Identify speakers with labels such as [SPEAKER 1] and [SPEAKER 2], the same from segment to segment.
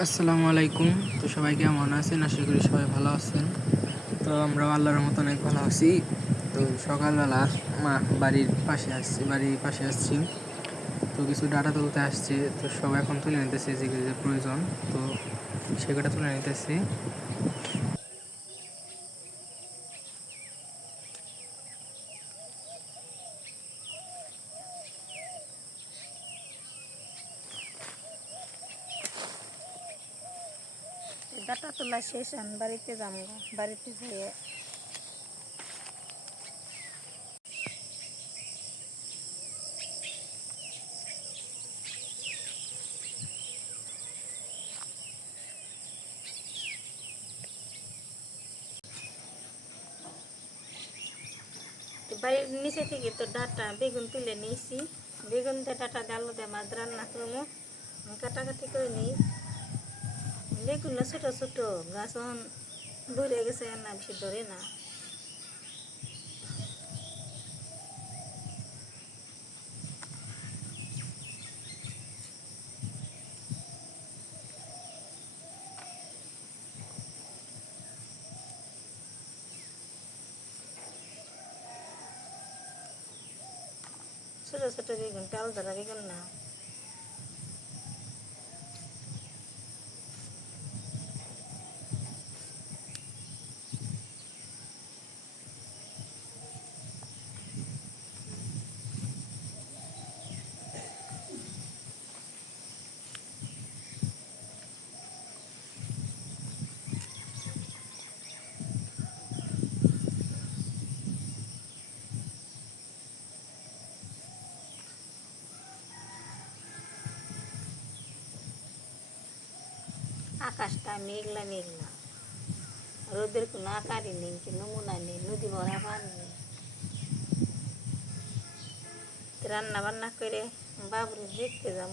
[SPEAKER 1] আসসালামু আলাইকুম। তো সবাই কেমন আছেন? আশা করি সবাই ভালো আছেন। তো আমরা আল্লাহর মতো অনেক ভালো আছি। তো সকালবেলা মা বাড়ির পাশে আসছি, বাড়ির পাশে আসছি। তো কিছু ডাটা তুলতে আসছে। তো সবাই এখন তুলে নিতেছে যে প্রয়োজন। তো সেগুলো তুলে নিতেছি।
[SPEAKER 2] ডাটা তোলা শেষ, আমি বাড়িতে যাব বাড়িতে যেয়ে। বাড়ির নিচে থেকে তো ডাটা, বেগুন তুলে নিয়েছি। বেগুন দিয়ে ডাটা দিয়ে আলু দিয়ে মাছ রান্না করব। কাটাকাটি করে নিই। বেগুনটা ছোটো ছোটো গাছ ভরে গেছে না বেশি ধরে না। ছোটো ছোটো বেগুন টাল ধরা বেগুন না। আকাশটা মেঘলা মেঘলা। রোদের কোনো আকারই নেই, কি নমুনা নেই, নদী ভরা পানি নেই। রান্না বান্না করে বাবুর দেখতে যাব।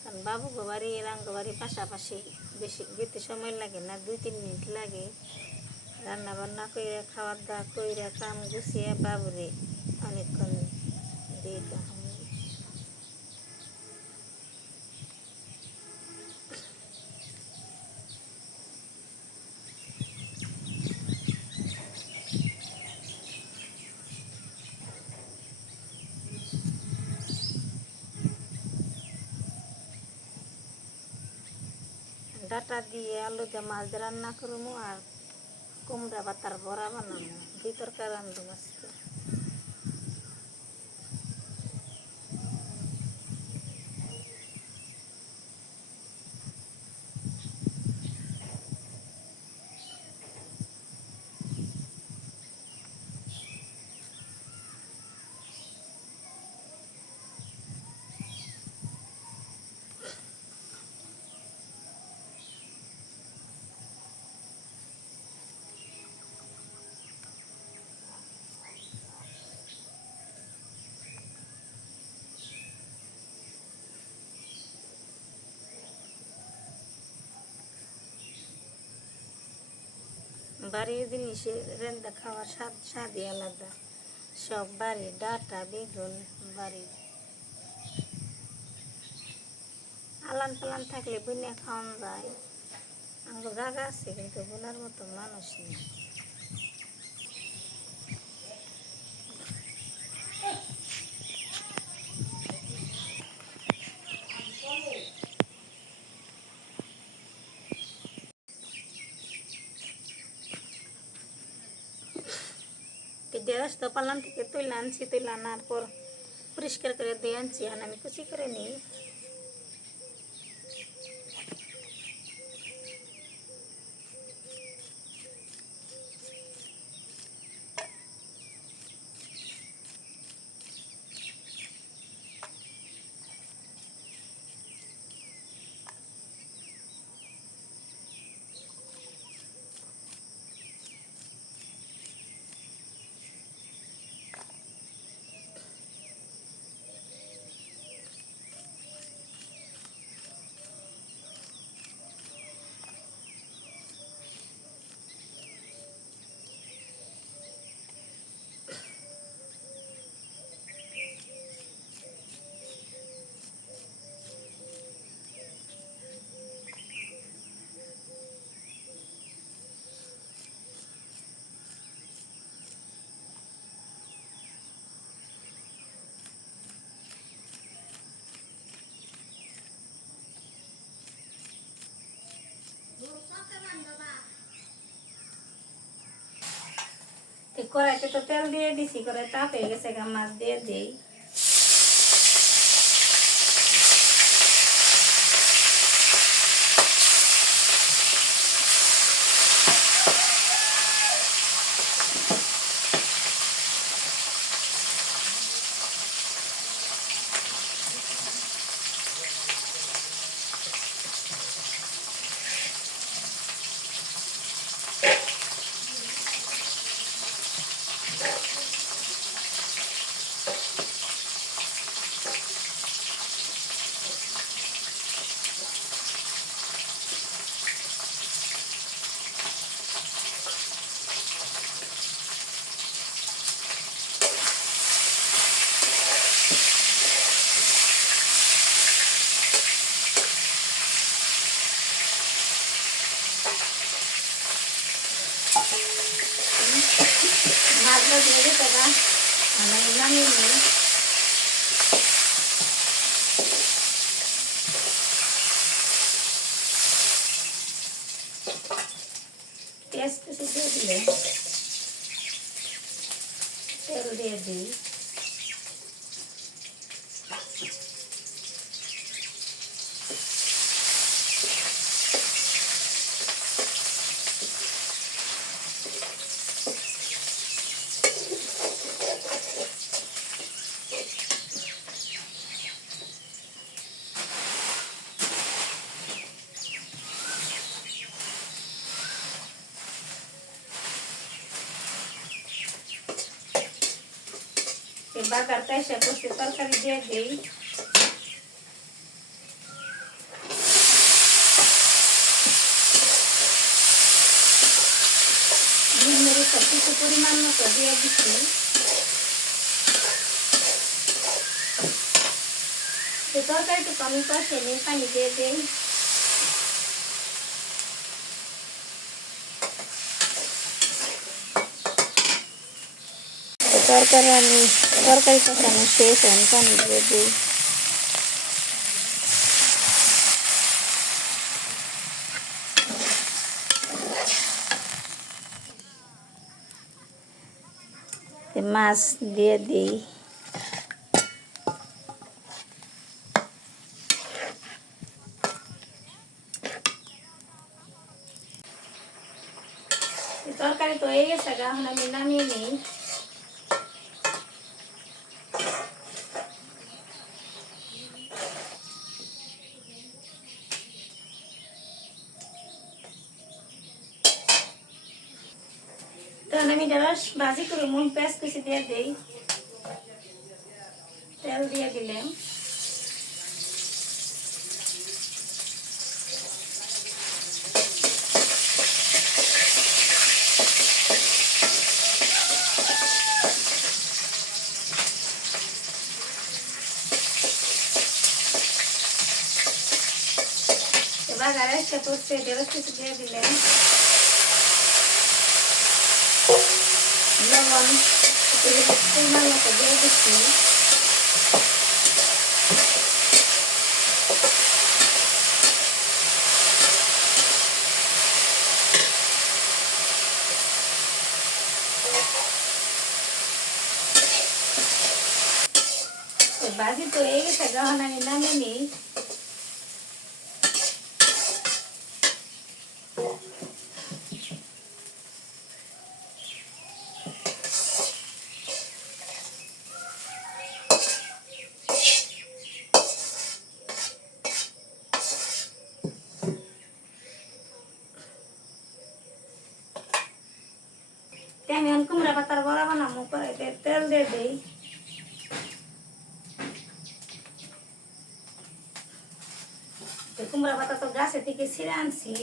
[SPEAKER 2] কারণ বাবু বাড়ি, রাঙ্গ বাড়ি পাশাপাশি বেশি যেতে সময় লাগে না, দুই তিন মিনিট লাগে। রান্না বান্না করে, খাওয়ার দাওয়া করে, কাম গুছিয়ে বাবুরে অনেকক্ষণ দিয়ে ডাটা দিয়ে আলু দিয়ে মাছ দিয়ে রান্না করব আর কুমড়া পাতার বড়া বানাবো। দুই তরকারি রান্ধবো আজকে বাড়ির জিনিসে রান্না খাওয়ার স্বাদ, স্বাদই আলাদা। সব বাড়ি ডাটা বেগুন বাড়ির আলান পালান থাকলে বুনিয়া খাওয়ানো যায়। আমার জায়গা আছে, কিন্তু বোনার মতো মানুষ নেই। ঢেঁড়স তো পালান থেকে তুলে আনছি তুলে আনার পর পরিষ্কার করে দিয়ে আনছি, আর আমি কুচি করে নিই। কড়াইতে তো তেল দিয়ে দিছি করে তাপ হয়ে গেছে মাছ দিয়ে দিই মাছগুলো দিয়ে দিতে গা আমি নামিয়ে নিই পেঁয়াজ কুচি দিয়ে দিলে তেল দিয়ে দিই এই বাগারটা এসে বসে তরকারি দিয়ে দিই নুন মরিচ সব কিছু পরিমাণ মতো দিয়ে দিচ্ছি এই তরকারিটুকু আমি কষে নিয়ে পানি দিয়ে দিই তরকারি আমি, তরকারি কষানো শেষ, আমি পানি দিয়ে দিই। মাছ দিয়ে দিই। তরকারি তো হয়ে গেছে এখন আমি নামিয়ে নিই তখন আমি ঢেঁড়স ভাজি করে মন পেঁয়াজ কুচি দিয়ে দিই তেল দিয়ে দিলাম এবার আড়াইশো করছে ঢেঁড়স কুচি দিয়ে দিলাম লবণ পরিমাণ মতো দিয়ে দিচ্ছি বাজি তো হয়ে গেছে যখন আমি নামিয়ে নিই আমি এখন কুমড়া পাতার বড়া বানাবো করে তেল দিয়ে দিই তো কুমড়া পাতা তো গাছে থেকে ছিঁড়ে আনছি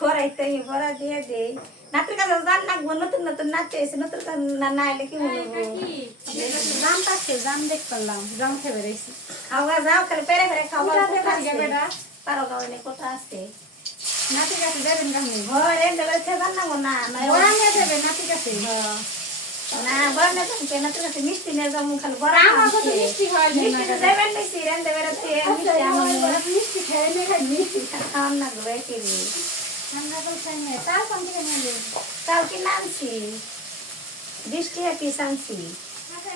[SPEAKER 2] করাইতে আমি বড়া দিয়ে দেই নাতের কাছে জান লাগবো নতুন নতুন নাচতে এসে নতুন না না এলে কি বলব?
[SPEAKER 3] জাম পাচ্ছে জাম দেখ করলাম জাম খেয়ে বেড়েছি
[SPEAKER 2] খাওয়া যাও খালি পেরে পেরে খাওয়া
[SPEAKER 3] পারি
[SPEAKER 2] কারণে কোথা আছে
[SPEAKER 3] নাতি কাছে দেবেন কেমনি?
[SPEAKER 2] হয় রেন্ডে বেড়ে রান্না গো না নয়
[SPEAKER 3] বড় নিয়ে দেবে নাতি কাছে?
[SPEAKER 2] হ্যাঁ। না বড় না তুমি কেন তোর কাছে মিষ্টি নিয়ে যাব খালি বড়
[SPEAKER 3] আমার কত মিষ্টি জন্য
[SPEAKER 2] মিষ্টি দেবেন বেশি রেন্ডে বেড়াতে মিষ্টি আমার
[SPEAKER 3] মিষ্টি খেয়ে নে মিষ্টি।
[SPEAKER 2] খাওয়ান না গো একেরি
[SPEAKER 3] ঠান্ডা থেকে নিয়ে
[SPEAKER 2] পিস আনছি।
[SPEAKER 3] আচ্ছা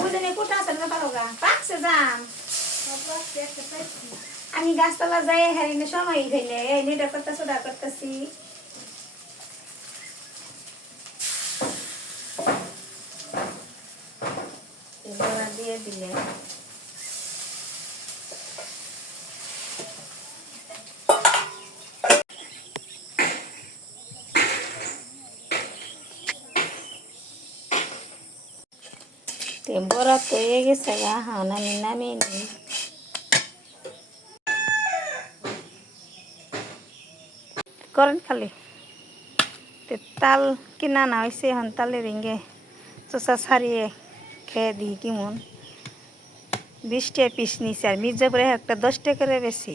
[SPEAKER 2] ওই দিনে আছে না পারো গা। পাকছে আমি গাছতলা যাই হারিনে সময় ফেলে। এই লিডা করতেছি ওটা করতেছি। দিয়ে দিলে তে বড় তো হয়ে গেছে গা হ্যাঁ আমি নামিয়ে নিই করেন খালি তাল কিনা না হয়েছে এখন তালে রিঙ্গে চোষা ছাড়িয়ে খেয়ে দিই কেমন বিশ টাকা পিস নিছে আর মির্জাপুরে একটা দশ টাকা করে বেশি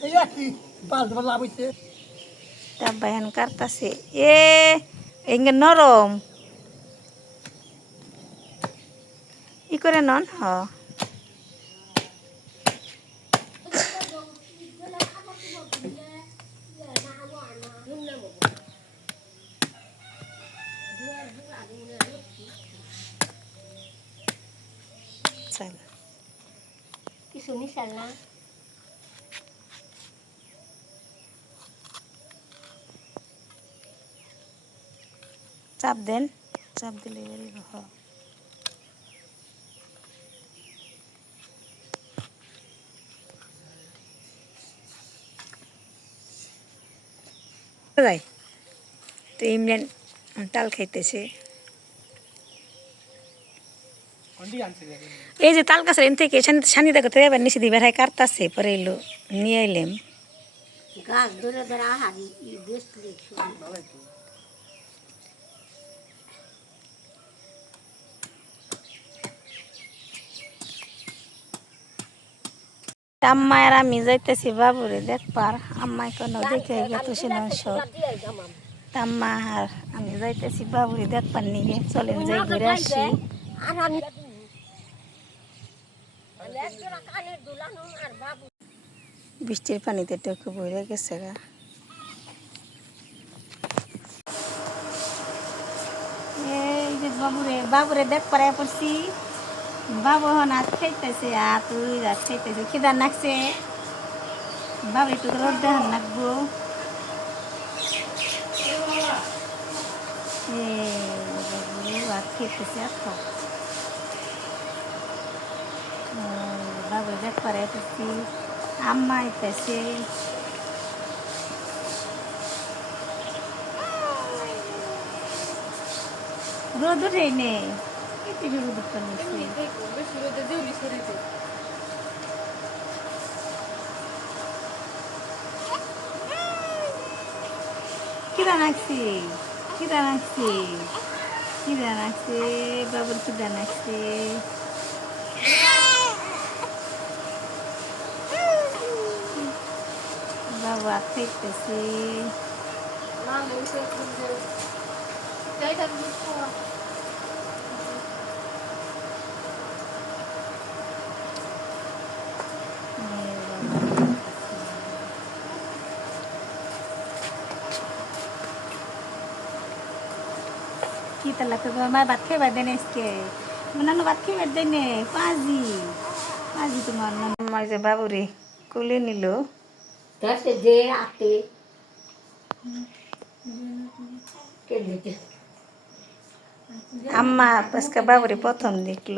[SPEAKER 4] এই আর কি বাস লাভ হয়েছে
[SPEAKER 2] তা বায়ান কাটতাছে এ এঙ্গে নরম করে নন? হ।
[SPEAKER 3] কিছু নিশাল না।
[SPEAKER 2] চাপ দেন। চাপ দিলে বেরিয়ে হ। ভাই? তো ইমরান তাল খাইতেছে। এই যে তাল গাছের এন থেকে শানি দেখো তো, এবার নিচে দিবার হয় কাটতাছে, পরে এলো নিয়ে এলাম।
[SPEAKER 3] গাছ ধরে ধরে আহারি
[SPEAKER 2] আম্মা আর আমি যাইতেছি বাবুরে দেখবার আম্মাই কোনো দেখে গেছে না সব আম্মা আর আমি যাইতেছি বাবুরে দেখবার নিয়ে চলেন, যাই ঘুরে আসি। বৃষ্টির পানিতে টুকু বইরে গেছে গা। এই যে বাবুরে বাবুরে দেখ পারায় পড়ছি। বাবু হন হাত খাইতেছে আর তুই হাত খাইতেছে, খিদা নাকছে বাবু একটু রোদ দেখান নাকবো হাত খাইতেছে আর খাও। বাবু দেখ পারায় আম্মা আইতেছে। রোদ উঠে নে একটু রোদ উঠতে কিরা নাকছি কিরা নাকছি কিরা নাকছে বাবুর কিরা নাকছে বাবু খাইতেছে কি তালা তো মা ভাত খাইবার দেন আজকে? নানু ভাত খাইবার দেন পাঁজি। পাঁজি তোমার নানু যে বাবুরে কুলে নিল।
[SPEAKER 3] তাতে যে আতে।
[SPEAKER 2] আম্মা আজকে বাবুরে প্রথম দেখল।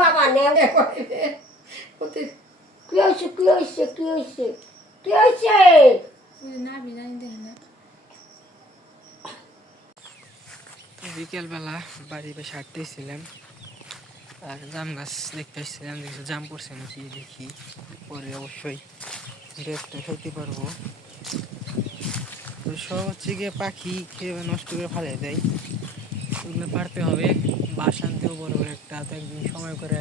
[SPEAKER 3] বাবা নেও। কি হয়েছে কি হয়েছে কি হয়েছে কি
[SPEAKER 1] বিকেলবেলা বাড়ি বেশ হাঁটতেছিলাম আর জাম গাছ দেখতে আসছিলাম দেখি জাম পড়ছে নাকি, দেখি। পরে অবশ্যই একটা খাইতে পারব। তো সব হচ্ছে গিয়ে পাখি খেয়ে নষ্ট করে ফেলে দেয়। ওগুলো পারতে হবে, বাস আনতেও বড় বড় একটা, তো একদিন সময় করে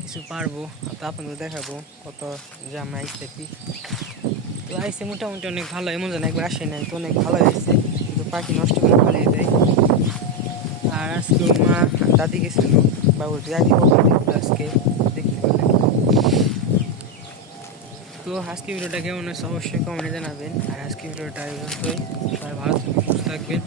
[SPEAKER 1] কিছু পারব। তো আপনাদের দেখাবো কত জামা আইসে কি। তো আইসে মোটামুটি অনেক ভালো, এমন যেন একবার আসে নাই, তো অনেক ভালো হয়েছে। কিন্তু পাখি নষ্ট করে পালিয়ে দেয়। আর মা দাদি গেছিল বাবুর দাদি বাবু আজকে দেখতে পেলেন তো আজকে ভিডিওটা কেমন অবশ্যই কমেন্টে জানাবেন। আর আজকে ভিডিওটা সবাই ভালো থাকবেন।